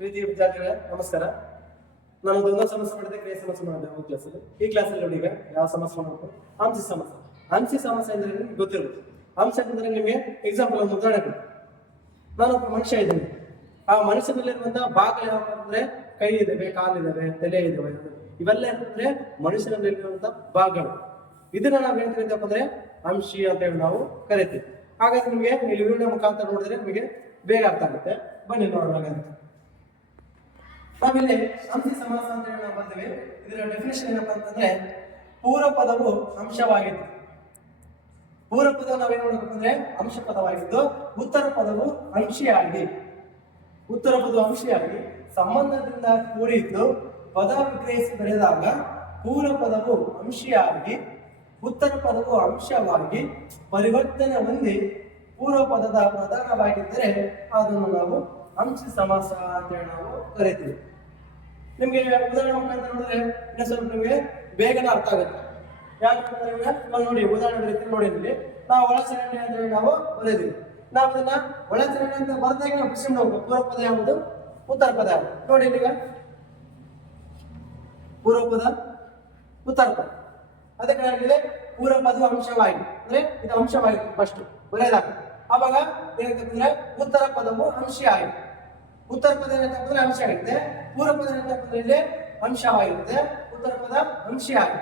ಪ್ರೀತಿ ವಿದ್ಯಾರ್ಥಿಗಳೇ ನಮಸ್ಕಾರ. ನಾನು ಒಂದು ಸಮಸ್ಯೆ ಮಾಡಿದೆ, ಕ್ರಿಯೆ ಸಮಸ್ಯೆ ಮಾಡಿದೆ ಕ್ಲಾಸಲ್ಲಿ. ಈ ಕ್ಲಾಸಲ್ಲಿ ನೋಡಿ ಈಗ ಯಾವ ಸಮಸ್ಯೆ ಮಾಡಬೇಕು? ಅಂಶಿ ಸಮಸ್ಯೆ. ಅಂಶಿ ಸಮಸ್ಯೆ ಅಂದ್ರೆ ನಿಮ್ಗೆ ಗೊತ್ತಿರುತ್ತೆ. ಅಂಶ ಅಂದ್ರೆ ನಿಮಗೆ ಎಕ್ಸಾಂಪಲ್ ಒಂದು ಉದಾಹರಣೆ ಕೊಡ್ತೀನಿ. ನಾನು ಒಬ್ಬ ಮನುಷ್ಯ ಇದ್ದೀನಿ. ಆ ಮನುಷ್ಯನಲ್ಲಿರುವಂತಹ ಭಾಗಗಳು ಯಾವಪ್ಪ ಅಂದ್ರೆ ಕೈ ಇದಾವೆ, ಕಾಲಿದಾವೆ, ತಲೆ ಇದಾವೆ. ಇವೆಲ್ಲ ಏನಂದ್ರೆ ಮನುಷ್ಯನಲ್ಲಿರುವಂತಹ ಭಾಗಗಳು. ಇದನ್ನ ನಾವು ಏನ್ ಕರಿತೀವಪ್ಪ ಅಂದ್ರೆ ಅಂಶಿ ಅಂತ ಹೇಳಿ ನಾವು ಕರಿತೀವಿ. ಹಾಗಾದ್ರೆ ನಿಮಗೆ ಇಲ್ಲಿ ವಿಡಿಯೋ ಮುಖಾಂತರ ನೋಡಿದ್ರೆ ನಿಮಗೆ ಬೇಗ ಅರ್ಥ ಆಗುತ್ತೆ. ಬನ್ನಿ ನೋಡೋಣ. ನಾವಿಲ್ಲಿ ಅಂಶಿ ಸಮಾಸ ಅಂತ ಹೇಳಿ ನಾವು ಬರ್ತೀವಿ. ಇದರ ಡೆಫಿನೇಷನ್ ಏನಪ್ಪಾ ಅಂತಂದ್ರೆ ಪೂರ್ವ ಪದವು ಅಂಶವಾಗಿತ್ತು. ಪೂರ್ವ ಪದ ನಾವೇನ್ ನೋಡಬೇಕಂದ್ರೆ ಅಂಶ ಪದವಾಗಿದ್ದು, ಉತ್ತರ ಪದವು ಅಂಶಿಯಾಗಿ, ಉತ್ತರ ಪದವು ಅಂಶಿಯಾಗಿ ಸಂಬಂಧದಿಂದ ಕೂಡಿದ್ದು ಪದ ವಿಗ್ರಹಿಸಿ ಬರೆದಾಗ ಪೂರ್ವ ಪದವು ಅಂಶಿಯಾಗಿ ಉತ್ತರ ಪದವು ಅಂಶವಾಗಿ ಪರಿವರ್ತನೆ ಹೊಂದಿ ಪೂರ್ವ ಪದದ ಪ್ರಧಾನವಾಗಿದ್ದರೆ ಅದನ್ನು ನಾವು ಅಂಶಿ ಸಮಾಸ ಅಂತೇಳಿ ನಾವು ಕರಿತೀವಿ. ನಿಮ್ಗೆ ಉದಾಹರಣೆ ಮುಖಾಂತರ ನೋಡಿದ್ರೆ ಇನ್ನೂ ಸ್ವಲ್ಪ ನಿಮಗೆ ಬೇಗನೆ ಅರ್ಥ ಆಗುತ್ತೆ. ಯಾಕಂದ್ರೆ ನೋಡಿ ಉದಾಹರಣೆ ರೀತಿ ನೋಡಿ, ಇಲ್ಲಿ ನಾವು ಒಳಚರಂಡಿ ಅಂತ ಹೇಳಿ ನಾವು ಬರೆದಿವಿ. ನಾವು ಅದನ್ನ ಒಳಚರಂಡಿ ಅಂತ ಬರೆದಾಗ ನಾವು ಬಿಡಿಸ್ಕೊಂಡು ಹೋಗ್ಬೇಕು. ಪೂರ್ವ ಪದ ಯಾವುದು, ಉತ್ತರ ಪದ ಯಾವುದು ನೋಡಿ. ಈಗ ಪೂರ್ವ ಪದ, ಉತ್ತರ ಪದ. ಅದಕ್ಕೆ ಏನಾಗಿದೆ, ಪೂರ್ವ ಪದವು ಅಂಶವಾಗಿ ಅಂದ್ರೆ ಇದು ಅಂಶವಾಗಿ ಫಸ್ಟ್ ಬರೆಯಲಾಗ. ಆವಾಗ ಏನಂತಂದ್ರೆ ಉತ್ತರ ಪದವು ಅಂಶಿಯಾಗಿ, ಉತ್ತರ ಪದ ಏನಂತಂದ್ರೆ ಅಂಶ ಆಗಿದೆ, ಪೂರ್ವ ಪದ ಏನಂತಂದ್ರೆ ಇಲ್ಲಿ ಅಂಶವಾಗಿರುತ್ತೆ. ಉತ್ತರ ಪದ ಅಂಶಿಯಾಗಿ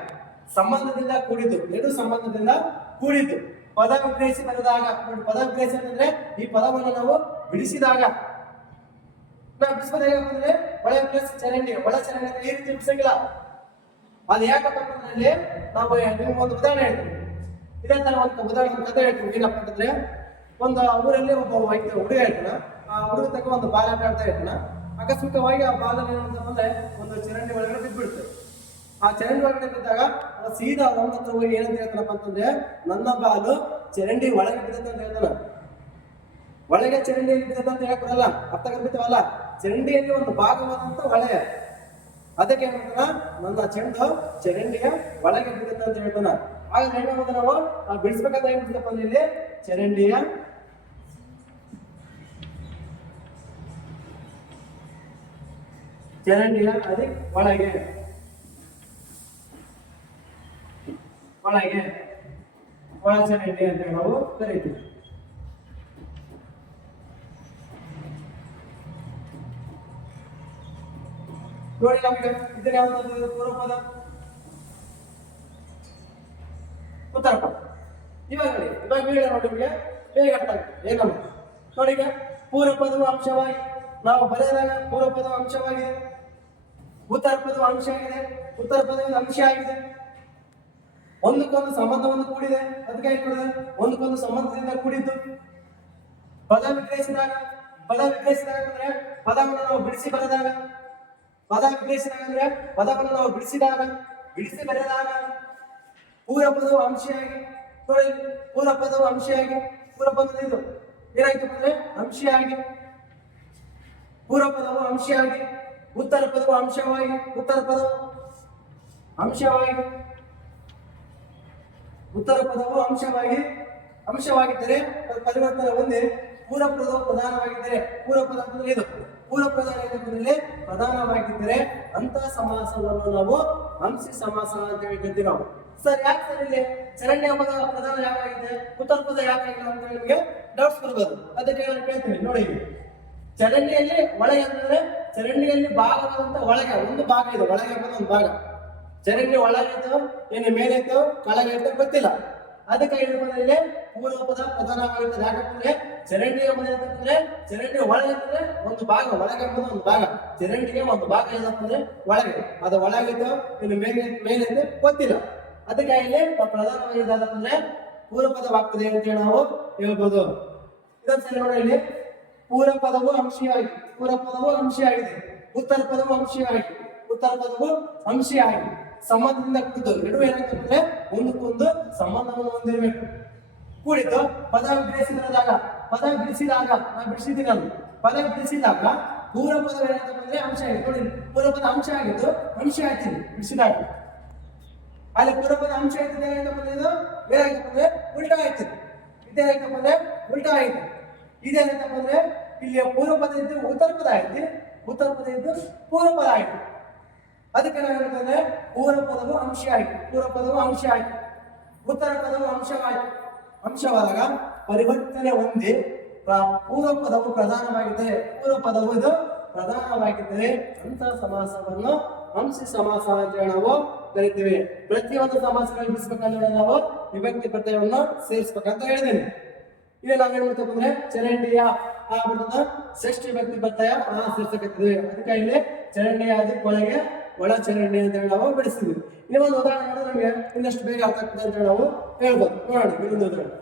ಸಂಬಂಧದಿಂದ ಕೂಡಿದ್ದು, ಎರಡು ಸಂಬಂಧದಿಂದ ಕೂಡಿದ್ದು ಪದ ವಿಗ್ರಹಿಸಿ ಬರೆದಾಗ. ಪದ ವಿಗ್ರಹಿಸಿ ಅಂತಂದ್ರೆ ಈ ಪದವನ್ನು ನಾವು ಬಿಡಿಸಿದಾಗ, ನಾವು ಬಿಡಿಸೋದಾಗ ಅಂದ್ರೆ ಒಳ ಪ್ಲಸ್ ಚರಂಡಿ, ಒಳ ಚರಂಡಿ ಈ ರೀತಿ ಬಿಡಿಸಂಗಿಲ್ಲ. ಅದು ಯಾಕಪ್ಪ ಅಂತಂದ್ರೆ ನಾವು ನಿಮ್ಗೆ ಒಂದು ಉದಾಹರಣೆ ಹೇಳ್ತೀವಿ. ಇದೇ ತರ ಒಂದು ಉದಾಹರಣೆ ಕಥೆ ಹೇಳ್ತೀವಿ. ಏನಪ್ಪ ಅಂತಂದ್ರೆ ಒಂದು ಊರಲ್ಲಿ ಒಬ್ಬ ಹುಡುಗ ಹೇಳ್ತಾನ. ಆ ಹುಡುಗ ತಕ್ಕ ಒಂದು ಬಾಲ ಆಡ್ತಾ ಇರ್ತಾನ. ಆಕಸ್ಮಿಕವಾಗಿ ಆ ಬಾಲ ಏನಂತಂದ್ರೆ ಒಂದು ಚರಂಡಿ ಒಳಗಡೆ ಬಿದ್ದುಬಿಡುತ್ತೆ. ಆ ಚರಂಡಿ ಒಳಗಡೆ ಬಿದ್ದಾಗ ಸೀದಾ ಅವನ ಹತ್ರ ಹೋಗಿ ಏನಂತ ಹೇಳ್ತಾನಪ್ಪ ಅಂತಂದ್ರೆ, ನನ್ನ ಬಾಲು ಚರಂಡಿ ಒಳಗೆ ಬಿದ್ದತ್ತೆ ಅಂತ ಹೇಳ್ತಾನ. ಒಳಗೆ ಚರಂಡಿಯಲ್ಲಿ ಬಿದ್ದತ್ತೆ ಅಂತ ಹೇಳಕ್ ಬರಲ್ಲ, ಅರ್ಥ ಕಲ್ಪಿತವಲ್ಲ. ಚರಂಡಿಯಲ್ಲಿ ಒಂದು ಭಾಗವಾದಂತ ಒಳೆ, ಅದಕ್ಕೆ ಏನಂತಾನ, ನನ್ನ ಚೆಂಡು ಚರಂಡಿಯ ಒಳಗೆ ಬಿಡುತ್ತೆ ಅಂತ ಹೇಳ್ತಾನ. ಆಗ ಏನಾಗುತ್ತೆ, ನಾವು ಬಿಡಿಸ್ಬೇಕಂತ ಏನ್ಬಿಡ್ತಪ್ಪ ಅಂದ್ರೆ ಇಲ್ಲಿ ಚರಂಡಿಯ ಅದೇ ಒಳಗೆ ಒಳಗೆ ಒಳ ಚರಂಡಿ ಅಂತ ನಾವು ಕರಿತೀವಿ. ನೋಡಿ ನಮಗೆ ಇದನ್ನ ಯಾವ್ದು, ಪೂರ್ವ ಪದ, ಉತ್ತರ ಪದ. ಇವಾಗ ನೋಡಿ ನಿಮಗೆ ಬೇಗ ಅರ್ಥ ಆಗುತ್ತೆ. ಏನಲ್ಲ ನೋಡಿ, ಈಗ ಪೂರ್ವ ಪದವು ಅಂಶವಾಗಿ ನಾವು ಬರೆದಾಗ ಪೂರ್ವ ಪದವು ಅಂಶವಾಗಿದೆ, ಉತ್ತರ ಪದವು ಅಂಶ ಆಗಿದೆ, ಉತ್ತರ ಪದವು ಅಂಶ ಆಗಿದೆ. ಒಂದಕ್ಕೊಂದು ಸಂಬಂಧವನ್ನು ಕೂಡಿದೆ, ಅದಕ್ಕೆ ಕೂಡಿದೆ ಒಂದಕ್ಕೊಂದು ಸಂಬಂಧದಿಂದ ಕೂಡಿದ್ದು. ಪದ ವಿಗ್ರಹಿಸಿದಾಗ ಅಂದ್ರೆ ಪದವನ್ನು ನಾವು ಬಿಡಿಸಿ ಬರೆದಾಗ, ಪದ ವಿಗ್ರಹಿಸಿದಾಗ ಅಂದ್ರೆ ಪದವನ್ನು ನಾವು ಬಿಡಿಸಿ ಬರೆದಾಗ ಪೂರ್ವ ಪದವು ಅಂಶಿಯಾಗಿ ನೋಡಿ, ಪೂರ್ವ ಪದವು ಅಂಶಿಯಾಗಿ, ಪೂರ್ವ ಪದದ ಇದು ಏನಾಯ್ತು ಅಂದ್ರೆ ಅಂಶಿಯಾಗಿ, ಪೂರ್ವ ಪದವು ಅಂಶಿಯಾಗಿ, ಉತ್ತರ ಪದವು ಅಂಶವಾಗಿ, ಉತ್ತರ ಪದವು ಅಂಶವಾಗಿದ್ದರೆ ಪರಿವರ್ತನೆ ಹೊಂದಿ ಪೂರ್ವ ಪದವು ಪ್ರಧಾನವಾಗಿದ್ದರೆ, ಪೂರ್ವ ಪದ ಅಂದ್ರೆ ಇದು ಪೂರ್ವ ಪ್ರಧಾನ ಪ್ರಧಾನವಾಗಿದ್ದರೆ ಅಂತಹ ಸಮಾಸವನ್ನು ನಾವು ಅಂಶಿ ಸಮಾಸ ಅಂತ ಹೇಳ್ತೀವಿ ನಾವು. ಸರ್ ಯಾಕೆ ಸರ್ ಇಲ್ಲಿ ಚರಂಡಿಯ ಪದ ಪ್ರಧಾನ ಯಾಕಾಗಿದೆ, ಉತ್ತರ ಪದ ಯಾಕಾಗಿಲ್ಲ ಅಂತ ನಿಮಗೆ ಡೌಟ್ಸ್ ಬರ್ಬೋದು. ಅದಕ್ಕೆ ನಾನು ಕೇಳ್ತೀನಿ ನೋಡಿ. ಚರಂಡಿಯಲ್ಲಿ ಒಳಗೆ ಅಂತಂದ್ರೆ ಚರಂಡಿಯಲ್ಲಿ ಭಾಗವಾದಂತ ಒಳಗೆ ಒಂದು ಭಾಗ ಇದೆ, ಒಳಗೆ ಎಂಬುದು ಒಂದು ಭಾಗ. ಚರಂಡಿ ಒಳಗೆ ಇತ್ತು, ಏನು ಮೇಲೆ ಇತ್ತು, ಕೆಳಗೆ ಇತ್ತು ಗೊತ್ತಿಲ್ಲ. ಅದಕ್ಕೆ ಇಲ್ಲಿ ಪೂರ್ವ ಪದ ಪ್ರಧಾನವಾಗಿರ್ತದೆ. ಯಾಕಂದ್ರೆ ಚರಂಡಿ ಎಂಬುದು ಅಂತಂದ್ರೆ ಚರಂಡಿ ಒಳಗೆ ಅಂತಂದ್ರೆ ಒಂದು ಭಾಗ, ಒಳಗೆ ಎಂಬುದು ಒಂದು ಭಾಗ. ಚರಂಡಿಗೆ ಒಂದು ಭಾಗ ಏನಪ್ಪ ಅಂದ್ರೆ ಒಳಗೆ, ಅದು ಒಳಗಿತ್ತು, ಇನ್ನು ಮೇಲೆ ಇತ್ತು ಗೊತ್ತಿಲ್ಲ. ಅದಕ್ಕೆ ಇಲ್ಲಿ ಪ್ರಧಾನವಾಗಿರ್ತದೆ ಪೂರ್ವ ಪದವಾಗ್ತದೆ ಅಂತೇಳಿ ನಾವು ಹೇಳ್ಬೋದು. ಇದೊಂದು ಸರಿ ನೋಡಿ, ಇಲ್ಲಿ ಪೂರ್ವ ಪದವು ಅಂಶಿಯಾಗಿ, ಪೂರ್ವ ಪದವು ಅಂಶಿಯಾಗಿದೆ, ಉತ್ತರ ಪದವು ಅಂಶಿಯಾಗಿ ಸಂಬಂಧದಿಂದ ಕೂಡಿದ್ದು. ಎರಡು ಏನಾಗ್ತದೆ, ಒಂದಕ್ಕೊಂದು ಸಂಬಂಧವನ್ನು ಹೊಂದಿರಬೇಕು. ಕೂಡಿದ್ದು ಪದ ಬಿಡಿಸಿದಾಗ ನಾವು ಬಿಡಿಸಿದ್ದೀನಿ ನಾನು. ಪದ ಬಿಡಿಸಿದಾಗ ಪೂರ್ವ ಪದ ಏನಾಗ್ತದೆ ಅಂಶ ಆಗಿದೆ. ನೋಡಿ, ಪೂರ್ವ ಪದ ಅಂಶ ಆಗಿದ್ದು ಅಂಶ ಆಯ್ತೀನಿ ಬಿಡಿಸಿದಾಗ. ಅಲ್ಲಿ ಪೂರ್ವ ಪದ ಅಂಶ ಆಯ್ತದೆ ಏನಾಯ್ತಪ್ಪ ಅಂದ್ರೆ ಉಲ್ಟಾ ಆಯ್ತದೆ. ಇದೇನಾಯ್ತಪ್ಪ ಅಂದ್ರೆ ಉಲ್ಟಾ ಆಯ್ತು. ಇದೇನಾಯ್ತಪ್ಪ ಅಂದ್ರೆ ಇಲ್ಲಿ ಪೂರ್ವ ಪದ ಇದ್ದು ಉತ್ತರ ಪದ ಆಯ್ತು, ಉತ್ತರ ಪದ ಇದ್ದು ಪೂರ್ವ ಪದ ಆಯ್ತು. ಅದಕ್ಕೆ ನಾವು ಹೇಳ್ತಂದ್ರೆ ಪೂರ್ವ ಪದವು ಅಂಶ ಆಯ್ತು, ಪೂರ್ವ ಪದವು ಅಂಶ ಆಯ್ತು, ಉತ್ತರ ಪದವು ಅಂಶವಾಯ್ತು. ಅಂಶವಾದಾಗ ಪರಿವರ್ತನೆ ಹೊಂದಿ ಪೂರ್ವ ಪದವು ಪ್ರಧಾನವಾಗಿದ್ದರೆ, ಪೂರ್ವ ಪದವು ಇದು ಪ್ರಧಾನವಾಗಿದ್ದರೆ ಅಂತಹ ಸಮಾಸವನ್ನು ಅಂಶಿ ಸಮಾಸ ಅಂತ ಹೇಳಿ ನಾವು ಕರಿತೀವಿ. ಪ್ರತಿಯೊಂದು ಸಮಾಸಗಳನ್ನು ಬಿಡಿಸ್ಬೇಕಂದ್ರೆ ನಾವು ವಿಭಕ್ತಿ ಪ್ರತ್ಯಯವನ್ನು ಸೇರಿಸ್ಬೇಕಂತ ಹೇಳಿದ್ದೇನೆ. ಈಗ ನಾವೇನ್ ಮಾಡ್ತೇವೆ ಅಂದ್ರೆ ಚರಂಡಿಯ ಆ ಬರ್ತದ ಷಷ್ಠಿ ವಿಭಕ್ತಿ ಪ್ರತ್ಯಯ ಆ ಸೇರ್ಸಕತ್ತಿದ್ವಿ. ಅದಕ್ಕೆ ಇಲ್ಲಿ ಚರಂಡಿಯ ಒಳಗೆ ಒಳ ಚರಂಡಿ ಅಂತ ಹೇಳಿ ನಾವು ಬಿಡಿಸ್ತೀವಿ. ಇಲ್ಲಿ ಒಂದು ಉದಾಹರಣೆ ಮಾಡಿದ್ರೆ ನಮಗೆ ಇನ್ನಷ್ಟು ಬೇಗ ಅರ್ಥ ಆಗ್ತದೆ ಅಂತ ಹೇಳಿ ನಾವು ಹೇಳ್ಬೋದು. ನೋಡೋಣ ಇನ್ನೊಂದು ಉದಾಹರಣೆ.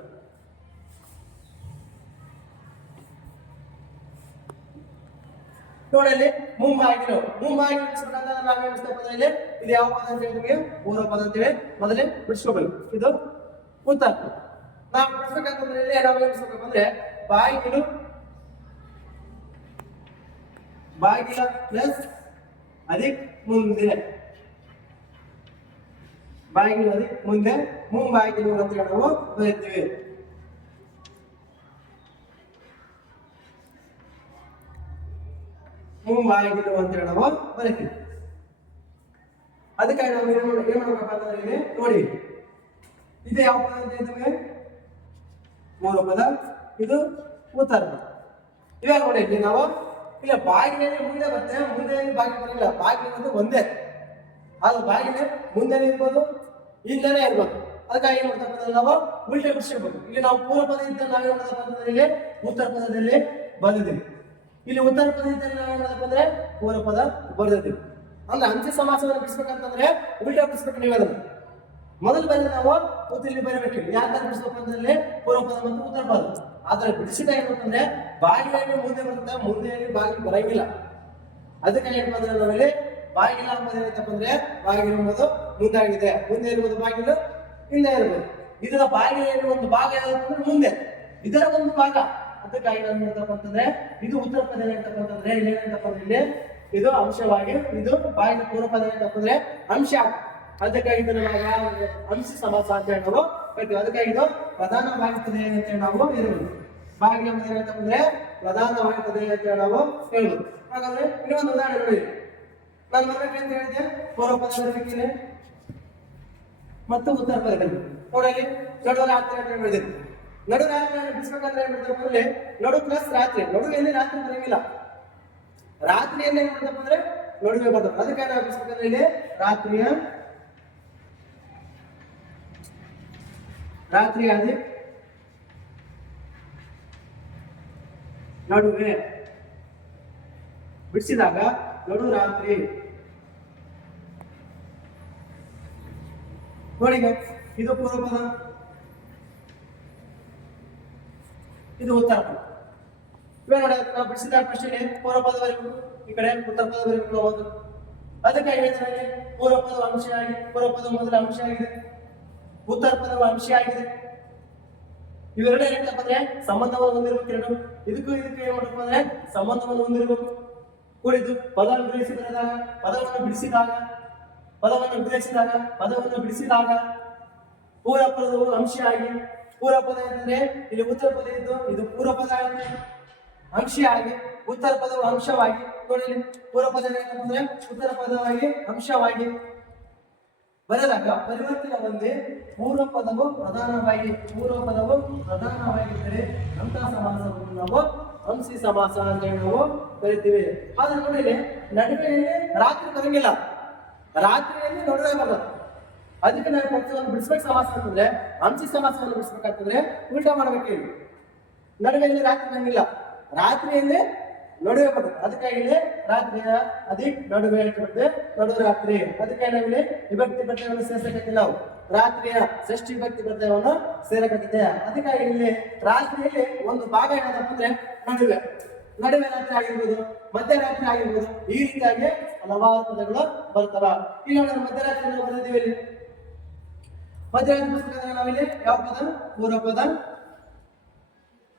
ನೋಡಿ ಇಲ್ಲಿ ಮುಂಬಾಗಿಲು, ಮುಂಬಾಗಿಲು ಬಿಡಿಸ್ಬೇಕಂದ್ರೆ ನಾವೇನ್ ಬಿಡಿಸ್ಬೇಕು ಇಲ್ಲಿ ಇದು ಯಾವ ಪದ ಅಂತ ಹೇಳಿದ್ರೆ ಪೂರ್ವ ಪದ ಅಂತೇಳಿ ಮೊದಲೇ ಬಿಡಿಸ್ಕೋಬೇಕು. ಇದು ಉತ್ತರ. ನಾವು ಬಿಡಿಸ್ಬೇಕಂತಂದ್ರೆ ಇಲ್ಲಿ ನಾವೇನ್ ಬಿಡಿಸ್ಬೇಕು ಅಂದ್ರೆ ಬಾಗಿಲು, ಬಾಗಿಲ ಪ್ಲಸ್ ಅಧಿಕ್ ಮುಂದೆ, ಬಾಗಿಲು ಅಧಿಕ್ ಮುಂದೆ ಮುಂಬಾಗಿಲು ಅಂತ ಹೇಳಿ ನಾವು ಬರೀತೀವಿ. ಮುಂಬಾಗಿಲು ಅಂತ ಹೇಳಿ ನಾವು ಬರೀತೀವಿ. ಅದಕ್ಕಾಗಿ ನಾವು ಏನ್ ಮಾಡ್ಬೇಕಪ್ಪ ಅಂತಂದ್ರೆ ಇಲ್ಲಿ ನೋಡಿ ಇದು ಯಾವ ಪದ ಅಂತ ಹೇಳಿದ್ರೆ ಪೂರ್ವ ಪದ, ಇದು ಉತ್ತರ ಪದ. ಇವಾಗ ನೋಡಿ ಇಲ್ಲಿ ನಾವು ಇಲ್ಲ ಬಾಗಿಲಲ್ಲಿ ಮುಂದೆ ಬರ್ತೇವೆ, ಮುಂದೆ ಬಾಗಿಲು ಬರಲಿಲ್ಲ, ಬಾಗಿಲು ಅನ್ನೋದು ಒಂದೇ. ಅದು ಬಾಗಿಲು ಮುಂದೆನೇ ಇರ್ಬೋದು ಹಿಂದೆನೇ ಇರ್ಬೋದು. ಅದಕ್ಕಾಗಿ ಏನ್ ಮಾಡ್ತಕ್ಕಂಥ ನಾವು ಉಲ್ಟೆ ಬಿಡಿಸ್ಬೇಕು. ಇಲ್ಲಿ ನಾವು ಪೂರ್ವ ಪದ ಇದ್ದಲ್ಲಿ ನಾವೇನ್ ಮಾಡ್ತಕ್ಕಂಥ ಅಂತಂದ್ರೆ ಇಲ್ಲಿ ಉತ್ತರ ಪದದಲ್ಲಿ ಬಂದಿದ್ದೀವಿ, ಇಲ್ಲಿ ಉತ್ತರ ಪದ ಇದ್ದಲ್ಲಿ ನಾವೇನ್ ಮಾಡಬೇಕು ಅಂದ್ರೆ ಪೂರ್ವ ಪದ ಬರ್ದಿದ್ದೀವಿ. ಅಂದ್ರೆ ಅಂತ್ಯ ಸಮಾಸವನ್ನು ಬಿಡಿಸ್ಬೇಕಂತಂದ್ರೆ ಉಲ್ಟೆ ಬಿಡಿಸ್ಬೇಕು. ನೀವು ಅದನ್ನು ಮೊದಲು ಬಂದ್ರೆ ನಾವು ಇಲ್ಲಿ ಬರಬೇಕು. ಯಾಕೆ ಬಿಡಿಸ್ಬೇಕು ಅಂತಂದ್ರೆ ಪೂರ್ವ ಪದ ಮತ್ತು ಉತ್ತರ ಪದ. ಆದ್ರೆ ಬಿಡಿಸಿದಾಗ ಏನಂತಂದ್ರೆ ಬಾಗಿಲಲ್ಲಿ ಮುಂದೆ ಬರುತ್ತೆ, ಮುಂದೆಯಲ್ಲಿ ಬಾಗಿಲು ಬರಂಗಿಲ್ಲ. ಅದಕ್ಕೆ ಏನಂತಂದ್ರೆ ನಾವಿಲ್ಲಿ ಬಾಗಿಲ ಎಂಬುದು ಏನಂತಪ್ಪ ಅಂದ್ರೆ ಬಾಗಿಲು ಎಂಬುದು ಮುಂದಾಗಿದೆ, ಮುಂದೆ ಇರುವುದು ಬಾಗಿಲು ಹಿಂದೆ ಇರ್ಬೋದು. ಇದರ ಬಾಗಿಲಲ್ಲಿ ಒಂದು ಭಾಗ ಯಾವ್ದಂದ್ರೆ ಮುಂದೆ, ಇದರ ಒಂದು ಭಾಗ. ಅದಕ್ಕಾಗಿ ನಾವು ಹೇಳ್ತಪ್ಪ ಅಂತಂದ್ರೆ ಇದು ಉತ್ತರ ಪದ ಏನಂತಕ್ಕಂತಂದ್ರೆ ಇಲ್ಲಿ ಏನಂತಪ್ಪ ಅಂದ್ರೆ ಇಲ್ಲಿ ಇದು ಅಂಶವಾಗಿ, ಇದು ಬಾಗಿಲ ಪೂರ್ವ ಪದ ಏನಂತಪ್ಪ ಅಂದ್ರೆ ಅಂಶ. ಅದಕ್ಕಾಗಿ ಇದನ್ನು ನಾವು ಅಂಶ ಸಮಾಸ ಅಂತ ಹೇಳಿ ನಾವು ಹೇಳ್ತೀವಿ. ಅದಕ್ಕಾಗಿ ಇದು ಪ್ರಧಾನವಾಗುತ್ತದೆ ಅಂತ ಹೇಳಿ ನಾವು ಇರಬಹುದು. ಬಾಗಿಲ ಎಂಬುದು ಏನಂತಪ್ಪ ಅಂದ್ರೆ ಪ್ರಧಾನವಾಗುತ್ತದೆ ಅಂತ ಹೇಳಿ ನಾವು ಹೇಳ್ಬೋದು. ಹಾಗಾದ್ರೆ ಇನ್ನೊಂದು ಉದಾಹರಣೆ ನೋಡಿ. ನಾನು ಬರ್ಬೇಕು ಅಂತ ಹೇಳಿದೆ ಪೂರ್ವ ಪದ ಬರಬೇಕಿದೆ ಮತ್ತು ಉತ್ತರ ಪದ ಬರಬೇಕು. ನೋಡಿ ನಡು ರಾತ್ರಿ ಅಂತ ಹೇಳಿದೆ. ನಡು ರಾತ್ರಿ ಬಿಡಿಸ್ಬೇಕಂದ್ರೆ ಏನ್ ಮಾಡ್ತಪ್ಪ ಅಂದ್ರೆ ನಡು ಪ್ಲಸ್ ರಾತ್ರಿ, ನಡುವೆಯಲ್ಲಿ ರಾತ್ರಿ ಬರಂಗಿಲ್ಲ, ರಾತ್ರಿಯಲ್ಲಿ ಏನ್ ಮಾಡ್ತಪ್ಪ ಅಂದ್ರೆ ನಡುವೆ ಬರ್ತದೆ. ಅದಕ್ಕೆ ನಾವು ಬಿಡಿಸ್ಬೇಕಂದ್ರೆ ಇಲ್ಲಿ ರಾತ್ರಿ ಆದಿ ನಡುವೆ ಬಿಡಿಸಿದಾಗ ನಡು ರಾತ್ರಿ. ನೋಡಿ ಇದು ಪೂರ್ವ ಪದ, ಇದು ಉತ್ತರ ಪದ. ಇವಾಗ ನೋಡಿ ನಾವು ಬಿಡಿಸಿದಾಗ ಫಸ್ಟ್ ಇಲ್ಲಿ ಪೂರ್ವ ಪದ ಬರಬೇಕು, ಈ ಕಡೆ ಉತ್ತರ ಪದ ಬರಬೇಕು ಒಂದು. ಅದಕ್ಕಾಗಿ ಹೇಳ್ತಾರೆ ಪೂರ್ವ ಪದವು ಅಂಶ ಆಗಿದೆ, ಪೂರ್ವ ಪದ ಮೊದಲ ಅಂಶ ಆಗಿದೆ, ಉತ್ತರ ಪದವು ಅಂಶ ಆಗಿದೆ. ಇವೆರಡು ಏನಂತಪ್ಪ ಅಂದ್ರೆ ಸಂಬಂಧವನ್ನು ಹೊಂದಿರಬೇಕು. ಎರಡು ಇದಕ್ಕೂ ಇದಕ್ಕೂ ಏನ್ ಮಾಡಬೇಕು ಅಂದ್ರೆ ಸಂಬಂಧವನ್ನು ಹೊಂದಿರಬೇಕು. ಕೂಡಿದ್ದು ಪದ ವಿಗ್ರಹಿಸಿದಾಗ, ಪದವನ್ನು ಬಿಡಿಸಿದಾಗ, ಪದವನ್ನು ವಿಗ್ರಹಿಸಿದಾಗ, ಪದವನ್ನು ಬಿಡಿಸಿದಾಗ ಪೂರ್ವ ಪದವು ಅಂಶ ಆಗಿ, ಪೂರ್ವ ಪದ ಅಂತಂದ್ರೆ ಇಲ್ಲಿ ಉತ್ತರ ಪದ ಇದ್ದು ಇದು ಪೂರ್ವ ಪದ ಆಗಿ ಅಂಶ ಆಗಿ, ಉತ್ತರ ಪದವು ಅಂಶವಾಗಿ. ನೋಡಿ ಪೂರ್ವ ಪದ ಏನಂತಂದ್ರೆ ಉತ್ತರ ಪದವಾಗಿ ಅಂಶವಾಗಿ ಬರೆದಾಗ ಪರಿವರ್ತನೆ ಹೊಂದಿ ಪೂರ್ವ ಪದವು ಪ್ರಧಾನವಾಗಿ, ಪೂರ್ವ ಪದವು ಪ್ರಧಾನವಾಗಿದ್ದರೆ ಅಂತಹ ಸಮಾಸವನ್ನು ನಾವು ಅಂಶಿ ಸಮಾಸ ಅಂತ ಹೇಳಿ ನಾವು ಕರಿತೀವಿ. ಆದ್ರೆ ನೋಡಿ ನಡುವೆಯಲ್ಲಿ ರಾತ್ರಿ ಬರಂಗಿಲ್ಲ, ರಾತ್ರಿಯಲ್ಲಿ ನಡುವೆ ಬರ್ತದೆ. ಅದಕ್ಕೆ ನಾವು ಪ್ರತಿಯೊಂದು ಬಿಡಿಸ್ಬೇಕು ಸಮಾಸ ಅಂತಂದ್ರೆ ಅಂಶಿ ಸಮಾಸವನ್ನು ಬಿಡಿಸ್ಬೇಕಂತಂದ್ರೆ ಉಲ್ಟಾ ಮಾಡ್ಬೇಕು. ನಡುವೆಯಲ್ಲಿ ರಾತ್ರಿ ಬರಂಗಿಲ್ಲ, ರಾತ್ರಿಯಲ್ಲಿ ನಡುವೆ ಬರ್ತದೆ. ಅದಕ್ಕಾಗಿ ರಾತ್ರಿಯ ಅಧಿಕ್ ನಡುವೆ ಬರ್ತದೆ, ನಡು ರಾತ್ರಿ. ಅದಕ್ಕೆ ನಾವಿಲ್ಲಿ ವಿಭಕ್ತಿ ಪ್ರತ್ಯಯವನ್ನು ಸೇರಿಸಕತ್ತೀವಿ. ನಾವು ರಾತ್ರಿಯ ಷಷ್ಠಿ ವಿಭಕ್ತಿ ಪ್ರತ್ಯಯವನ್ನು ಸೇರಕತ್ತಿದೆ. ಅದಕ್ಕಾಗಿ ಇಲ್ಲಿ ರಾತ್ರಿಯಲ್ಲಿ ಒಂದು ಭಾಗ ಏನಪ್ಪ ಅಂದ್ರೆ ನಡುವೆ, ನಡುವೆ ರಾತ್ರಿ ಆಗಿರ್ಬೋದು, ಮಧ್ಯರಾತ್ರಿ ಆಗಿರ್ಬೋದು, ಈ ರೀತಿಯಾಗಿ ಹಲವಾರು ಪದಗಳು ಬರ್ತಾವ. ಈಗ ನಾವು ಮಧ್ಯರಾತ್ರಿ ನಾವು ಬಂದಿದ್ದೀವಿ. ಇಲ್ಲಿ ಮಧ್ಯರಾತ್ರಿ ಪುಸ್ತಕದಲ್ಲಿ ನಾವಿಲ್ಲಿ ಯಾವ ಪದ? ಪೂರ್ವ ಪದ,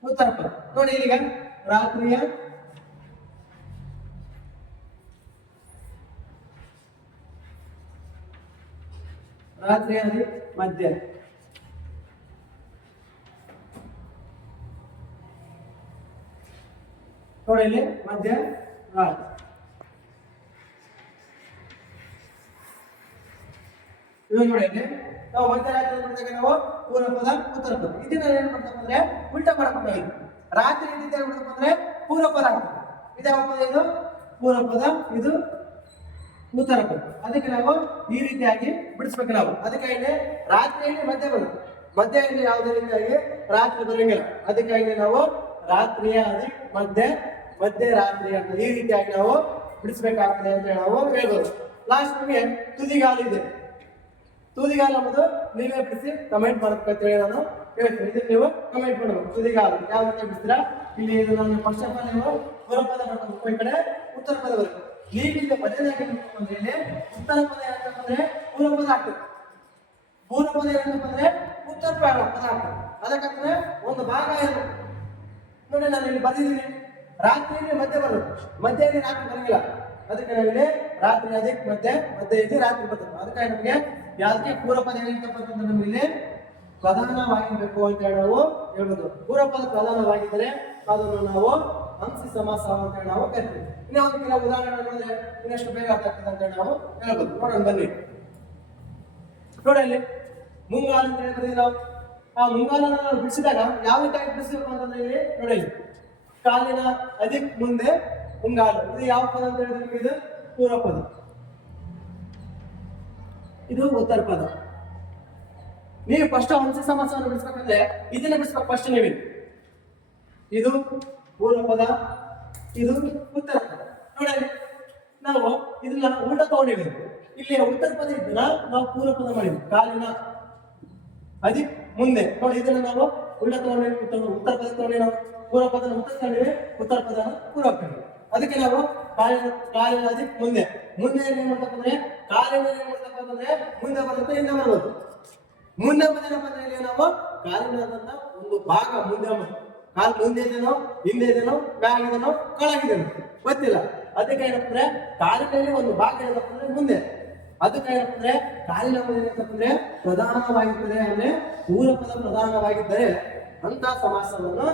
ಉತ್ತರ ಪದ. ನೋಡಿ ಈಗ ರಾತ್ರಿಯ ರಾತ್ರಿಯಲ್ಲಿ ಮಧ್ಯ, ನೋಡಿ ಇಲ್ಲಿ ಮಧ್ಯ ರಾತ್ರಿ. ಇವಾಗ ನೋಡಿ ಅಲ್ಲಿ ನಾವು ಮಧ್ಯರಾತ್ರಿ ಮಾಡಿದಾಗ ನಾವು ಪೂರ್ವ ಪದ ಉತ್ತರ ಪದ ಇದನ್ನ ಏನ್ ಮಾಡ್ತಪ್ಪ ಅಂದ್ರೆ ಉಲ್ಟಾ ಮಾಡ್ಕೊಂಡು ರಾತ್ರಿ ಇದ್ದಿದ್ದ ಏನ್ ಮಾಡ್ತಪ್ಪ ಅಂದ್ರೆ ಪೂರ್ವ ಪದ ಆಗ್ತದೆ. ಇದ್ಯಾವ ಪದ ಇದು ಪೂರ್ವ ಪದ, ಇದು ಉತ್ತರ ಪದ. ಅದಕ್ಕೆ ನಾವು ಈ ರೀತಿಯಾಗಿ ಬಿಡಿಸ್ಬೇಕು ನಾವು. ಅದಕ್ಕೆ ಇಲ್ಲಿ ರಾತ್ರಿಯಲ್ಲಿ ಮಧ್ಯ ಬರುತ್ತೆ, ಮಧ್ಯದಲ್ಲಿ ಯಾವುದೇ ರೀತಿಯಾಗಿ ರಾತ್ರಿ ಬರಂಗಿಲ್ಲ. ಅದಕ್ಕಾಗಿ ನಾವು ರಾತ್ರಿಯ ಮಧ್ಯ ರಾತ್ರಿ ಅಂತ ಈ ರೀತಿಯಾಗಿ ನಾವು ಬಿಡಿಸ್ಬೇಕಾಗ್ತದೆ ಅಂತ ನಾವು ಹೇಳ್ಬೋದು. ಲಾಸ್ಟ್ ನಮಗೆ ತುದಿಗಾಲು ಇದೆ. ತುದಿಗಾಲು ಅನ್ನೋದು ನೀವೇ ಬಿಡಿಸಿ ಕಮೆಂಟ್ ಮಾಡ್ಬೇಕಂತ ಹೇಳಿ ನಾನು ಹೇಳ್ತೀನಿ. ಇದನ್ನ ನೀವು ಕಮೆಂಟ್ ಮಾಡಬೇಕು. ತುದಿಗಾಲು ಯಾವ ರೀತಿ ಬಿಡಿಸ್ತೀರಾ? ಇಲ್ಲಿ ನಾನು ಫಸ್ಟ್ ಆಫ್ ಆಲ್ ನೀವು ಪೂರ್ವ ಪದ ಮಾಡ್ಬೇಕು, ಈ ಕಡೆ ಉತ್ತರ ಪದ ಬರುತ್ತೆ. ನೀವಿಲ್ಲಿ ಮಧ್ಯದಾಗಿ ಅಂದ್ರೆ ಇಲ್ಲಿ ಉತ್ತರ ಪದ ಏನಂತಂದ್ರೆ ಪೂರ್ವ ಪದ ಆಗ್ತದೆ, ಪೂರ್ವ ಪದ ಏನಂತಂದ್ರೆ ಉತ್ತರ ಪದ ಆಗ್ತದೆ. ಅದಕ್ಕಂದ್ರೆ ಒಂದು ಭಾಗ ಇರಬೇಕು ನೋಡಿ. ನಾನು ಇಲ್ಲಿ ಬಂದಿದ್ದೀನಿ, ರಾತ್ರಿಯಲ್ಲಿ ಮಧ್ಯ ಬರುತ್ತೆ, ಮಧ್ಯದಲ್ಲಿ ರಾತ್ರಿ ಬರಂಗಿಲ್ಲ. ಅದಕ್ಕೆ ನಾವಿಲ್ಲಿ ರಾತ್ರಿ ಅದಕ್ಕೆ ಮಧ್ಯ ಇದೆ ರಾತ್ರಿ ಬರ್ತದೆ. ಅದಕ್ಕಾಗಿ ನಮಗೆ ಯಾವ್ದಕ್ಕೆ ಪೂರ್ವ ಪದ ಏನಂತಪ್ಪ ಅಂತಂದ್ರೆ ನಮ್ಗೆ ಇಲ್ಲಿ ಪ್ರಧಾನವಾಗಿರ್ಬೇಕು ಅಂತ ಹೇಳಿ ನಾವು ಹೇಳ್ಬೋದು. ಪೂರ್ವ ಪದ ಪ್ರಧಾನವಾಗಿದ್ದರೆ ಅದನ್ನು ನಾವು ಅಂಶಿ ಸಮಾಸ ಅಂತ ಹೇಳಿ ನಾವು ಕರಿತೀವಿ. ಇನ್ನು ಒಂದು ಕೆಲವು ಉದಾಹರಣೆ ನೋಡಿದ್ರೆ ಇನ್ನಷ್ಟು ಬೇಗ ಅರ್ಥ ಆಗ್ತದೆ ಅಂತ ಹೇಳಿ ನಾವು ಹೇಳ್ಬೋದು. ನೋಡೋಣ ಬನ್ನಿ. ನೋಡಿ ಅಲ್ಲಿ ಮುಂಗಾಲು ಅಂತ ಹೇಳಿದ್ರೆ ನಾವು ಆ ಮುಂಗಾಲನ್ನು ನಾವು ಬಿಡಿಸಿದಾಗ ಯಾವ ರೀತಿಯಾಗಿ ಬಿಡಿಸಬೇಕು ಅಂತಂದ್ರೆ ಇಲ್ಲಿ ನೋಡಿ, ಕಾಲಿನ ಅಧಿಕ್ ಮುಂದೆ ಮುಂಗಾಲು. ಇದು ಯಾವ ಪದ ಅಂತ ಹೇಳಿದ್ರೆ ಇದು ಪೂರ್ವ ಪದ, ಇದು ಉತ್ತರ ಪದ. ನೀವು ಫಸ್ಟ್ ಅಂಶ ಸಮಾಸವನ್ನು ಬಿಡಿಸ್ಬೇಕಂದ್ರೆ ಇದನ್ನ ಬಿಡಿಸ್ಬೇಕು ಫಸ್ಟ್ ನೀವು. ಇದು ಪೂರ್ವ ಪದ, ಇದು ಉತ್ತರ ಪದ. ನೋಡಿ ನಾವು ಇದನ್ನ ಉಲ್ಟಾ ತಗೊಂಡಿವಿ. ಇಲ್ಲಿ ಉತ್ತರ ಪದ ಇದ್ದನ್ನ ನಾವು ಪೂರ್ವ ಪದ ಮಾಡಿದ್ವಿ. ಕಾಲಿನ ಅಧಿಕ್ ಮುಂದೆ ನೋಡಿ, ಇದನ್ನ ನಾವು ಉಲ್ಟಾ ತಗೊಂಡಿವಿ. ಉತ್ತರ ಪದ ತಗೊಂಡಿ ನಾವು ಪೂರ್ವ ಪದ ಉತ್ತರ ತಗೊಂಡಿವಿ, ಉತ್ತರ ಪದ ಪೂರ್ವ ತಗೊಂಡಿವಿ. ಅದಕ್ಕೆ ನಾವು ಕಾಲಿನ ಅಧಿಕ್ ಮುಂದೆ ಏನ್ ಮಾಡ್ತಕ್ಕಂದ್ರೆ ಕಾಲಿನ ಏನ್ ಮಾಡ್ತಕ್ಕಂದ್ರೆ ಮುಂದೆ ಬರುತ್ತೆ, ಹಿಂದೆ ಬರ್ಬೇಕು. ಮುಂದೆ ಬಂದೇನಪ್ಪ ಅಂದ್ರೆ ನಾವು ಕಾಲಿನ ಒಂದು ಭಾಗ ಮುಂದೆ ಕಾಲು ಮುಂದೆ ಇದೇನೋ ಹಿಂದೆ ಇದೇನೋ ಮ್ಯಾಗಿದೇನೋ ಕೆಳಗಿದೇನೋ ಗೊತ್ತಿಲ್ಲ. ಅದಕ್ಕೆ ಏನಪ್ಪಂದ್ರೆ ಕಾಲಿನಲ್ಲಿ ಒಂದು ಭಾಗ ಏನಪ್ಪ ಅಂದ್ರೆ ಮುಂದೆ. ಅದಕ್ಕೆ ಏನಪ್ಪಂದ್ರೆ ಕಾಲಿನ ಮುಂದೆ ಏನಂತಂದ್ರೆ ಪ್ರಧಾನವಾಗಿರ್ತದೆ, ಅಂದ್ರೆ ಪೂರ್ವ ಪದ ಪ್ರಧಾನವಾಗಿದ್ದರೆ ಅಂತ ಸಮಾಸವನ್ನು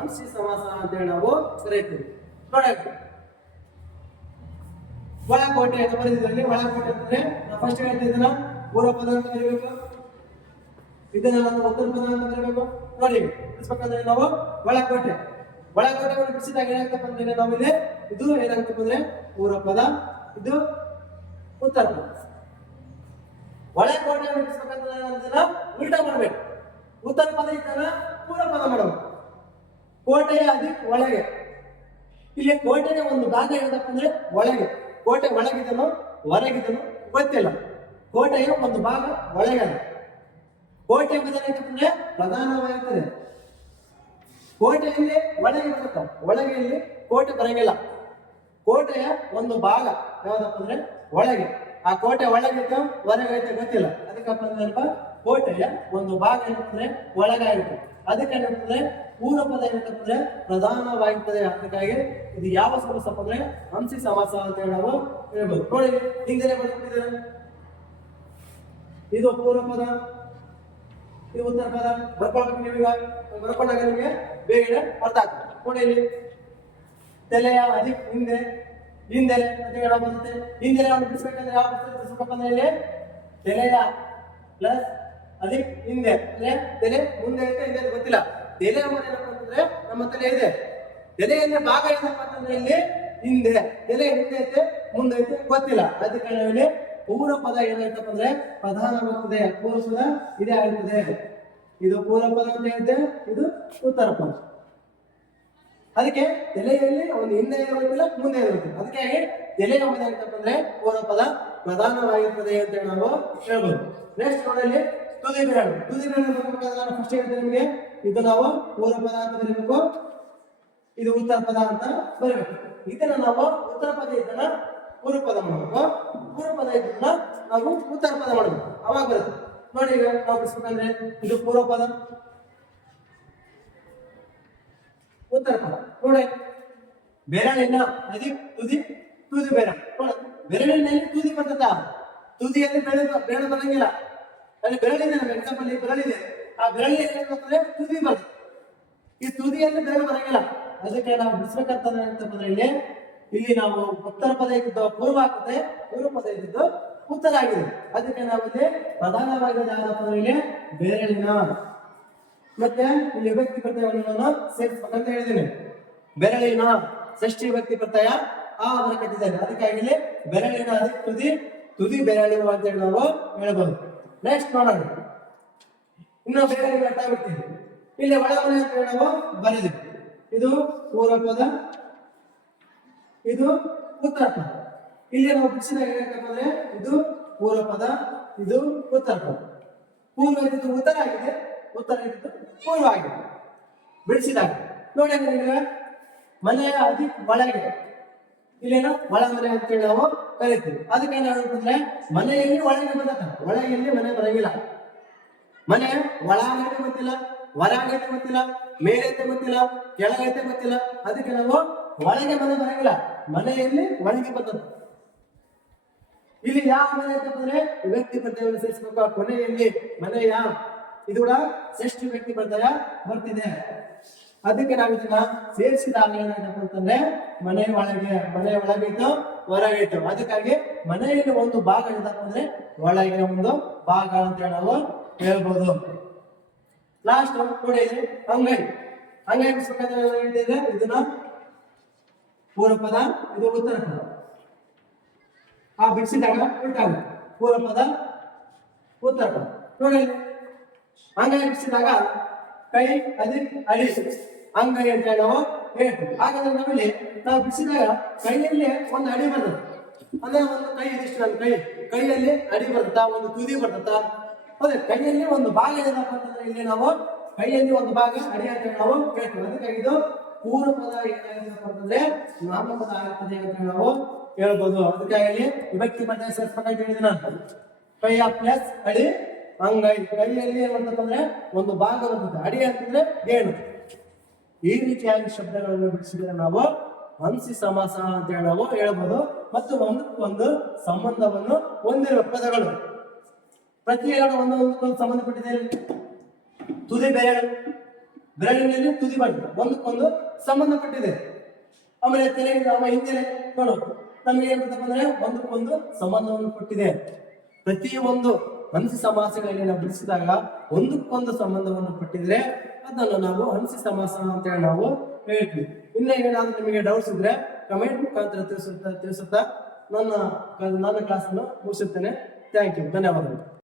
ಅಂಶಿ ಸಮಾಸ ಅಂತೇಳಿ ನಾವು ಕರೀತೀವಿ. ನೋಡಿ ಒಳಕೋಟೆ ಅಂತ ಬರೆದಿದ್ರಲ್ಲಿ ಒಳಕೋಟೆ ಅಂತಂದ್ರೆ ನಾವು ಫಸ್ಟ್ ಹೇಳ್ತಿದ್ದನ್ನ ಪೂರ್ವ ಪದ ಅಂತ ಬರೀಬೇಕು, ಇದನ್ನ ನಾವು ಉತ್ತರ ಪದ ಅಂತ ಬರೀಬೇಕು. ನೋಡಿ ಬಿಡಿಸ್ಬೇಕಂದ್ರೆ ನಾವು ಒಳಕೋಟೆಯನ್ನು ಬಿಡಿಸಿದಾಗ ಏನಾಗ್ತಪ್ಪ ಅಂದ್ರೆ ನಾವಿಲ್ಲಿ ಇದು ಏನಾಗ್ತಪ್ಪ ಅಂದ್ರೆ ಪೂರ್ವ ಪದ, ಇದು ಉತ್ತರ ಪದ. ಒಳಕೋಟೆಯನ್ನು ಬಿಡಿಸ್ಬೇಕಂದ್ರೆ ಉಲ್ಟಾ ಮಾಡ್ಬೇಕು. ಉತ್ತರ ಪದ ಇದ್ದಾಗ ಪೂರ್ವ ಪದ ಮಾಡಬೇಕು. ಕೋಟೆಯ ಅಧಿಕ್ ಒಳಗೆ, ಇಲ್ಲಿ ಕೋಟೆಯ ಒಂದು ಭಾಗ ಏನಪ್ಪ ಅಂದ್ರೆ ಒಳಗೆ. ಕೋಟೆ ಒಳಗಿದನು ಹೊರಗಿದನು ಗೊತ್ತಿಲ್ಲ. ಕೋಟೆಯ ಒಂದು ಭಾಗ ಒಳಗೆ. ಕೋಟೆ ಬದಲಾಯಿತಂದ್ರೆ ಪ್ರಧಾನವಾಗಿರ್ತದೆ. ಕೋಟೆಯಲ್ಲಿ ಒಳಗೆ ಬರುತ್ತೆ, ಒಳಗೆ ಇಲ್ಲಿ ಕೋಟೆ ಬರಂಗಿಲ್ಲ. ಕೋಟೆಯ ಒಂದು ಭಾಗ ಯಾವ್ದಪ್ಪ ಅಂದ್ರೆ ಒಳಗೆ. ಆ ಕೋಟೆ ಒಳಗಿತ್ತು ಹೊರಗೈತೆ ಗೊತ್ತಿಲ್ಲ. ಅದಕ್ಕಪ್ಪ ಅಂದ್ರೆ ಕೋಟೆಯ ಒಂದು ಭಾಗ ಏನಂತಂದ್ರೆ ಒಳಗಾಗಿರುತ್ತೆ. ಅದಕ್ಕೆ ಏನಂತಂದ್ರೆ ಪೂರ್ವ ಪದ ಏನಂತಂದ್ರೆ ಪ್ರಧಾನವಾಗಿರ್ತದೆ. ಅದಕ್ಕಾಗಿ ಇದು ಯಾವ ಸಮಾಸಪ್ಪ ಅಂದ್ರೆ ಅಂಶಿ ಸಮಾಸ ಅಂತ ಹೇಳಿ ನಾವು ಹೇಳ್ಬೋದು. ನೋಡಿ ಹಿಂದೆ ಬರ್ಕೊಂಡಿದ್ದಾರೆ, ಇದು ಪೂರ್ವ ಪದ, ಇದು ಉತ್ತರ ಪದ. ಬರ್ಕೊಳ್ಬೇಕು ನೀವೀಗ, ಬರ್ಕೊಂಡಾಗ ನಿಮಗೆ ಬೇಗ ಅರ್ಥ ಆಗ್ತದೆ. ನೋಡಿ ಇಲ್ಲಿ ತಲೆಯ ಅಧಿಕ್ ಹಿಂದೆ ಅಂತ ಹೇಳ ಬರುತ್ತೆ. ಹಿಂದೆ ಬಿಡಿಸ್ಬೇಕಂದ್ರೆ ಯಾವ ಬಿಡಿಸ್ಬೇಕಪ್ಪ ಅಂದ್ರೆ ಇಲ್ಲಿ ತಲೆಯ ಪ್ಲಸ್ ಅಧಿಕ್ ಹಿಂದೆ ಅಂದ್ರೆ ತಲೆ ಮುಂದೆ ಐತೆ ಹಿಂದೆ ಗೊತ್ತಿಲ್ಲ. ತಲೆ ಅನ್ನೋದು ಏನಪ್ಪ ಅಂತಂದ್ರೆ ನಮ್ಮ ತಲೆ ಇದೆ, ತಲೆಯಲ್ಲಿ ಭಾಗ ಏನಪ್ಪ ಅಂತಂದ್ರೆ ಇಲ್ಲಿ ಹಿಂದೆ, ತಲೆ ಹಿಂದೆ ಐತೆ ಮುಂದೆ ಐತೆ ಗೊತ್ತಿಲ್ಲ. ಅದಕ್ಕೆ ನಾವಿಲ್ಲಿ ಪೂರ್ವ ಪದ ಏನಾಯ್ತಪ್ಪ ಅಂದ್ರೆ ಪ್ರಧಾನವಾಗ್ತದೆ. ಪೂರ್ವ ಪದ ಇದೇ ಆಗ್ತದೆ. ಇದು ಪೂರ್ವ ಪದ ಅಂತ ಹೇಳಿದೆ, ಇದು ಉತ್ತರ ಪದ. ಅದಕ್ಕೆ ತಲೆಯಲ್ಲಿ ಒಂದು ಹಿಂದೆ ಇರುವುದಿಲ್ಲ ಮುಂದೆ ಇರುವುದಿಲ್ಲ. ಅದಕ್ಕೆ ತಲೆ ಎಂಬುದು ಏನಂತಪ್ಪ ಅಂದ್ರೆ ಪೂರ್ವ ಪದ ಪ್ರಧಾನವಾಗಿರ್ತದೆ ಅಂತ ನಾವು ಹೇಳ್ಬೋದು. ನೆಕ್ಸ್ಟ್ ನೋಡಲಿ ತುದಿ ಬೆರಳು. ತುದಿ ಬೆರಳು ಬರ್ಬೇಕಾದ್ರೆ ನಾನು ಫಸ್ಟ್ ಹೇಳ್ತೇನೆ ನಿಮಗೆ, ಇದು ನಾವು ಪೂರ್ವ ಪದ ಅಂತ ಬರೀಬೇಕು, ಇದು ಉತ್ತರ ಪದ ಅಂತ ಬರೀಬೇಕು. ಇದನ್ನ ನಾವು ಉತ್ತರ ಪದ ಇದ್ದನ್ನ ಪೂರ್ವ ಪದ ಮಾಡಬೇಕು, ಪೂರ್ವ ಪದ ಇದ್ದನ್ನ ನಾವು ಉತ್ತರ ಪದ ಮಾಡಬೇಕು, ಅವಾಗ ಬರುತ್ತೆ. ನೋಡಿ ಈಗ ನಾವು ಬಿಡಿಸ್ಬೇಕಂದ್ರೆ ಇದು ಪೂರ್ವ ಪದ, ಉತ್ತರ ಪದ. ನೋಡಿ ಬೆರಳಿನ ತುದಿ ಬೆರಳು. ಬೆರಳಿನಲ್ಲಿ ತುದಿ ಬರ್ತದ, ತುದಿಯಲ್ಲಿ ಬೆರಳು ಬರಂಗಿಲ್ಲ. ಅಲ್ಲಿ ಬೆರಳಿದೆ, ನಮ್ಮ ಎಕ್ಸಾಂಪಲ್ ಬೆರಳಿದೆ, ಆ ಬೆರಳಿಗೆ ಏನಾಗ್ತದೆ ತುದಿ ಬರ್ತದೆ. ಈ ತುದಿಯಲ್ಲಿ ಬೆರಳು ಬರಂಗಿಲ್ಲ. ಅದಕ್ಕೆ ನಾವು ಬಿಡಿಸ್ಬೇಕಂತಂದ್ರೆ ಇಲ್ಲಿ ನಾವು ಉತ್ತರ ಪದ ಇದ್ದಿದ್ದು ಪೂರ್ವ ಆಗ್ತದೆ, ಪೂರ್ವ ಪದ ಇದ್ದಿದ್ದು ಉತ್ತರ ಆಗಿದೆ. ಅದಕ್ಕೆ ನಾವಿಲ್ಲಿ ಪ್ರಧಾನವಾಗಿ ಯಾವ್ದಪ್ಪ ಅಂದ್ರೆ ಇಲ್ಲಿ ಬೆರಳಿನ ಮತ್ತೆ ಇಲ್ಲಿ ವಿಭಕ್ತಿ ಪ್ರತ್ಯಯವನ್ನು ನಾನು ಸೇರಿಸಬೇಕಂತ ಹೇಳಿದ್ದೇನೆ. ಬೆರಳಿನ ಷಷ್ಠಿ ವಿಭಕ್ತಿ ಪ್ರತ್ಯಯ ಆ ಅದರ ಕಟ್ಟಿದ್ದೇನೆ. ಅದಕ್ಕಾಗಿ ಇಲ್ಲಿ ಬೆರಳಿನ ಅದಕ್ಕೆ ತುದಿ ಬೆರಳು ಅಂತ ಹೇಳಿ ನಾವು ಹೇಳ್ಬೋದು. ನೆಕ್ಸ್ಟ್ ನೋಡೋಣ, ಇನ್ನು ಬೇರೆ ಬಿಡ್ತೀವಿ. ಇಲ್ಲಿ ಒಳಮನೆ ಅಂತ ಹೇಳಿ ನಾವು ಬರೆದಿವಿ. ಇದು ಪೂರ್ವ ಪದ, ಇದು ಉತ್ತರ ಪದ. ಇಲ್ಲಿ ನಾವು ಬಿಡಿಸಿದಾಗ ಏನಂತಪ್ಪ ಅಂದ್ರೆ ಇದು ಪೂರ್ವ ಪದ, ಇದು ಉತ್ತರ ಪದ. ಪೂರ್ವ ಇದ್ದು ಉತ್ತರ ಆಗಿದೆ, ಉತ್ತರ ಇದ್ದು ಪೂರ್ವ ಆಗಿದೆ ಬಿಡಿಸಿದಾಗ. ನೋಡಿ ನಿಮಗೆ ಮನೆಯ ಅತಿ ಒಳಗೆ ಇಲ್ಲೇನು ಒಳ ಮನೆ ಅಂತೇಳಿ ನಾವು ಕರಿತೀವಿ. ಅದಕ್ಕೆ ನಾವು ಹೇಳ್ತಂದ್ರೆ ಮನೆಯಲ್ಲಿ ಒಳಗೆ ಬರ್ತದೆ, ಒಳಗೆಲ್ಲಿ ಮನೆ ಬರಂಗಿಲ್ಲ. ಮನೆ ಒಳ ಆಗೈತೆ ಗೊತ್ತಿಲ್ಲ, ಹೊರ ಆಗೈತೆ ಗೊತ್ತಿಲ್ಲ, ಮೇಲೈತೆ ಗೊತ್ತಿಲ್ಲ, ಕೆಳಗೈತೆ ಗೊತ್ತಿಲ್ಲ. ಅದಕ್ಕೆ ನಾವು ಒಳಗೆ ಮನೆ ಬರಂಗಿಲ್ಲ, ಮನೆಯಲ್ಲಿ ಒಳಗೆ ಬರ್ತದೆ. ಇಲ್ಲಿ ಯಾವ ಮನೆ ಅಂತಂದ್ರೆ ವ್ಯಕ್ತಿ ಪ್ರತ್ಯಯವನ್ನು ಸೇರಿಸಬೇಕು. ಆ ಕೊನೆಯಲ್ಲಿ ಮನೆಯ ಇದು ಕೂಡ ಶ್ರೇಷ್ಠ ವ್ಯಕ್ತಿ ಪ್ರತ್ಯಯ ಬರ್ತಿದೆ. ಅದಕ್ಕೆ ನಾವು ಇದನ್ನ ಸೇರಿಸಿದಾಗ ಏನಾಗಬೇಕು ಅಂತಂದ್ರೆ ಮನೆ ಒಳಗೆ ಇತ್ತು, ಹೊರಗೆ ಇತ್ತು. ಅದಕ್ಕಾಗಿ ಮನೆಯಲ್ಲಿ ಒಂದು ಭಾಗ ಏನಪ್ಪ ಅಂದ್ರೆ ಒಳಗೆ ಒಂದು ಭಾಗ ಅಂತ ನಾವು ಹೇಳ್ಬೋದು. ಲಾಸ್ಟ್ ನೋಡಿ ಅಂಗೈ ಬಿಡಿಸ್ಬೇಕಾದ್ರೆ ಇದನ್ನ ಪೂರ್ವ ಪದ, ಇದು ಉತ್ತರ ಪದ. ಆ ಬಿಡಿಸಿದಾಗ ಉಂಟಾಗ ಪೂರ್ವ ಪದ, ಉತ್ತರ ಪದ. ನೋಡಿ ಅಂಗೈ ಬಿಡಿಸಿದಾಗ ಕೈ ಅಡಿ ಅಂಗೈ ಅಂತ ನಾವು ಹೇಳ್ತೀವಿ. ಹಾಗಾದ್ರೆ ನಾವಿಲ್ಲಿ ನಾವು ಬಿಡಿಸಿದಾಗ ಕೈಯಲ್ಲಿ ಒಂದು ಅಡಿ ಬರ್ತದೆ, ಅಂದ್ರೆ ಒಂದು ಕೈ ಇದಿಷ್ಟು, ನನ್ನ ಕೈಯಲ್ಲಿ ಅಡಿ ಬರ್ತದ, ಒಂದು ತುದಿ ಬರ್ತದ. ಅದೇ ಕೈಯಲ್ಲಿ ಒಂದು ಭಾಗ ಏನಪ್ಪ ಅಂತಂದ್ರೆ ಇಲ್ಲಿ ನಾವು ಕೈಯಲ್ಲಿ ಒಂದು ಭಾಗ ಅಡಿ ಅಂತ ನಾವು ಹೇಳ್ತೀವಿ. ಅದಕ್ಕಾಗಿ ಇದು ಪೂರ್ವ ಪದ ಏನಾಗಿದೆಪ್ಪ ಅಂತಂದ್ರೆ ನಾಮಪದ ಆಗ್ತದೆ ಅಂತ ನಾವು ಹೇಳ್ಬೋದು. ಅದಕ್ಕಾಗಿ ವಿಭಕ್ತಿ ಪ್ರತ್ಯಯ ಸೇರಿಸಬೇಕಂತ ಹೇಳಿದ್ರೆ ನಾನು ಕೈಯ ಪ್ಲಸ್ ಅಡಿ ಅಂಗೈ. ಕೈಯಲ್ಲಿ ಏನ್ ಬರ್ತದೆ ಅಂದ್ರೆ ಒಂದು ಭಾಗ ಬರ್ತದೆ, ಅಡಿ ಅಂತಂದ್ರೆ ಗೇಣು. ಈ ರೀತಿಯಾಗಿ ಶಬ್ದಗಳನ್ನು ಬಿಡಿಸಿದ್ರೆ ನಾವು ಹಂಸಿ ಸಮಾಸ ಅಂತ ಹೇಳಿ ನಾವು ಹೇಳ್ಬೋದು. ಮತ್ತು ಒಂದಕ್ಕೊಂದು ಸಂಬಂಧವನ್ನು ಹೊಂದಿರುವ ಪದಗಳು ಪ್ರತಿಯೊಂದು ಒಂದೊಂದಕ್ಕೊಂದು ಸಂಬಂಧಪಟ್ಟಿದೆ. ತುದಿ ಬೆರಳಿನಲ್ಲಿ ತುದಿ ಬರ್ತದೆ, ಒಂದಕ್ಕೊಂದು ಸಂಬಂಧಪಟ್ಟಿದೆ. ಆಮೇಲೆ ಹಿಂದೆ ನೋಡು ನಮಗೆ ಏನ್ ಬರ್ತಪ್ಪ ಅಂದ್ರೆ ಒಂದಕ್ಕೊಂದು ಸಂಬಂಧವನ್ನು ಕೊಟ್ಟಿದೆ. ಪ್ರತಿಯೊಂದು ಹಂಸಿ ಸಮಾಸಗಳಲ್ಲಿ ನಾವು ಬಿಡಿಸಿದಾಗ ಒಂದಕ್ಕೊಂದು ಸಂಬಂಧವನ್ನು ಕೊಟ್ಟಿದ್ರೆ ಅದನ್ನು ನಾವು ಹಂಸಿ ಸಮಾಸ ಅಂತ ಹೇಳಿ ನಾವು ಹೇಳ್ತೀವಿ. ಇನ್ನ ಏನಾದ್ರೂ ನಿಮಗೆ ಡೌಟ್ಸ್ ಇದ್ರೆ ಕಮೆಂಟ್ ಮುಖಾಂತರ ತಿಳಿಸುತ್ತಾ ನನ್ನ ಕ್ಲಾಸನ್ನು ಮುಗಿಸುತ್ತೇನೆ. ಥ್ಯಾಂಕ್ ಯು, ಧನ್ಯವಾದಗಳು.